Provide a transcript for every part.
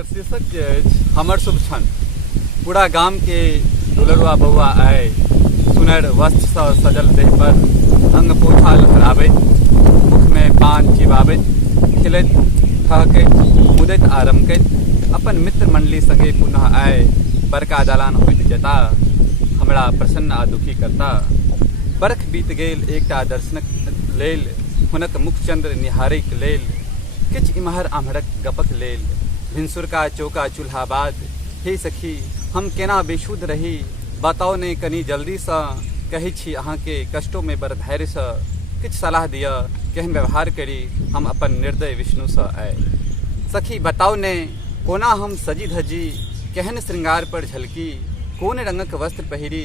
एकर शीर्षक जे अछि हमर शुभ क्षण। पूरा गाम के दुलरुआ बौआ आए, सुनर वस्त्र सँ सजल देह पर अंग पोछा लहराबैत, मुख में पान चिबाबैत, खिलैत ठहकैत मुदैत आ रमकैत अपन मित्र मंडली संगे पुनः आए। बड़का दलान होइत जता हमरा प्रसन्न आ दुखी करता। बरख बीत गेल एकटा दर्शनक लेल, हुनक मुखचंद्र निहारैक लेल, किछ इम्हर आम्हरक गपक लेल। भिनसुरका चौका चूल्हा बाद, हे सखी हम केना बेशुद्ध रही, बताओ ने कनी जल्दी सँ। कहै छी अहाँके कष्टों में बड़ धैर्य सँ, किछ सलाह दिअ केहन व्यवहार करी हम अपन निर्दय विष्णु सँ आए। सखी बताओ ने कोना हम सजी धजी, केहन श्रृंगार पर झलकी, कोन रंगक वस्त्र पहिरी,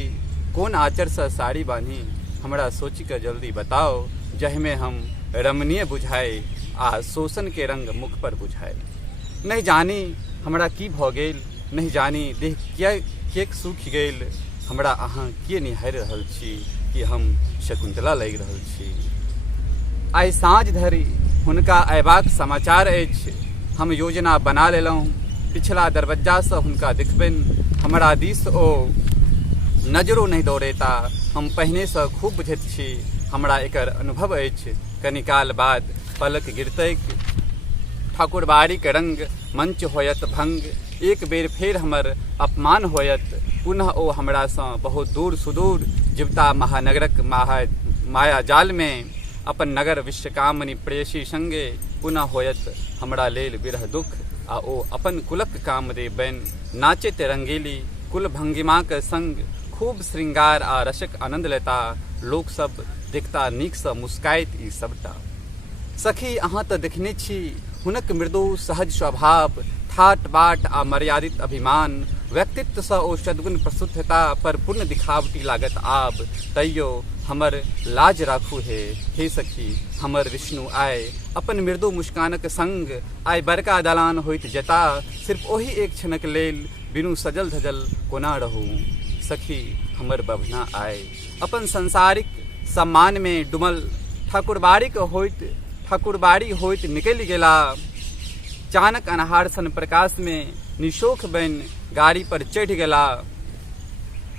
कोन आचर सँ साड़ी बान्ही, हमरा सोची के जल्दी बताओ, जहिमे हम रमणीय बुझाए आ शोषण के रंग मुख पर बुझाए। नहीं जानी हमरा की भऽ गेल, नहीं जानी देह किएक सूखि गेल, हमरा अहाँ किए निहारि रहल छी कि हम शकुंतला लागि रहल छी। आइ साँझ धरि हुनका अयबाक समाचार अछि, हम योजना बना लेलहुँ, पिछला दरवज्जा सँ हुनका देखबनि, हमरा दिस ओ नजरो नहीं दौड़ेता, हम पहिने सँ खूब बुझैत छी, हमरा एकर अनुभव अछि। कनिकाल बाद पलक गिरतैक, ठाकुरबाड़ी के रंग मंच होयत भंग, एक बेर फेर हमर अपमान होयत, पुनः ओ हमरा सँ बहुत दूर सुदूर जीवता महानगरक माया जाल में अपन नगर विश्वकामनी प्रेयसी संगे पुनः होयत हमरा लेल विरह दुख, आ ओ अपन कुलक कामदेव बन नाचैत रंगीली कुल भंगिमाक संग खूब श्रृंगार आ रसक आनंद लेता। लोक सब देखता नीक सँ मुस्काइत ई सबटा। सखी अहाँ तऽ देखने छी हुनक मृदु सहज स्वभाव, ठाट बाट आ मर्यादित अभिमान, व्यक्तित्व सँ ओ सद्गुण प्रसुद्धता पर पूर्ण दिखावटी लागत आब। तैयो हमर लाज राखू हे सखी, हमर विष्णु आए अपन मृदु मुस्कानक संग, आइ बड़का दलान होइत जता, सिर्फ ओही एक क्षणक लेल बिनु सजल धजल कोना रहू। सखी हमर बभना आए अपन संसारिक सम्मान में डुमल, ठाकुरबाड़ी होइत निकलि गेला, चानक अन्हार सन प्रकाश में निशोख बन गाड़ी पर चढ़ि गेला।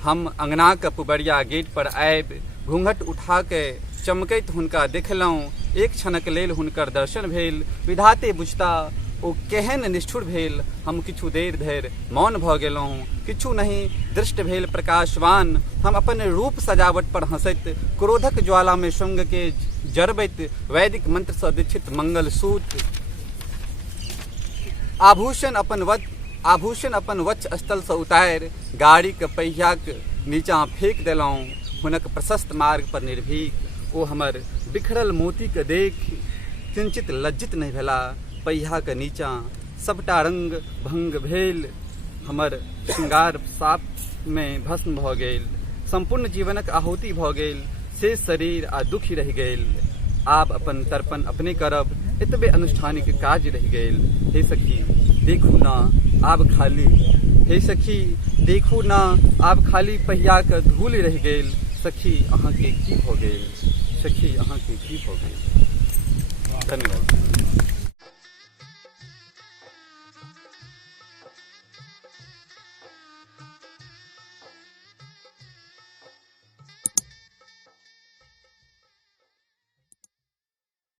हम अंगनाक पुबरिया गेट पर आबि घूंघट उठा के चमकैत हुनका देखलहुँ। एक क्षणक लेल हुनकर दर्शन भेल, विधाते बुझता ओ केहन निष्ठुर भेल। हम किछु देर धरि मौन भऽ गेलहुँ, किछु नहीं दृष्ट भेल प्रकाशवान। हम अपन रूप सजावट पर हंसैत, क्रोधक ज्वाला में शुंग के जरबैत, वैदिक मंत्र सँ दीक्षित मंगलसूत्र आभूषण अपन वक्ष स्थल सँ उतारि गाड़ी के पहियाक नीचाँ फेंक देलहुँ। हुनक प्रशस्त मार्ग पर निर्भीक ओ हमर बिखरल मोती के देख किंचित लज्जित नहीं भेला। पहिया के नीचाँ सबटा रंग भंग भेल, हमर श्रृंगार साप में भस्म भऽ गेल, संपूर्ण जीवनक आहुति भऽ गेल, शेष शरीर आ दुखी रहि गेल। आब अपन तर्पण अपने करब, एतबे अनुष्ठानिक काज रहि गेल। हे सखी देखू ना आब खाली पहिया के धूल रहि गेल। सखी अहाँ के की भऽ गेल, सखी अहाँ के की भऽ गेल। धन्यवाद।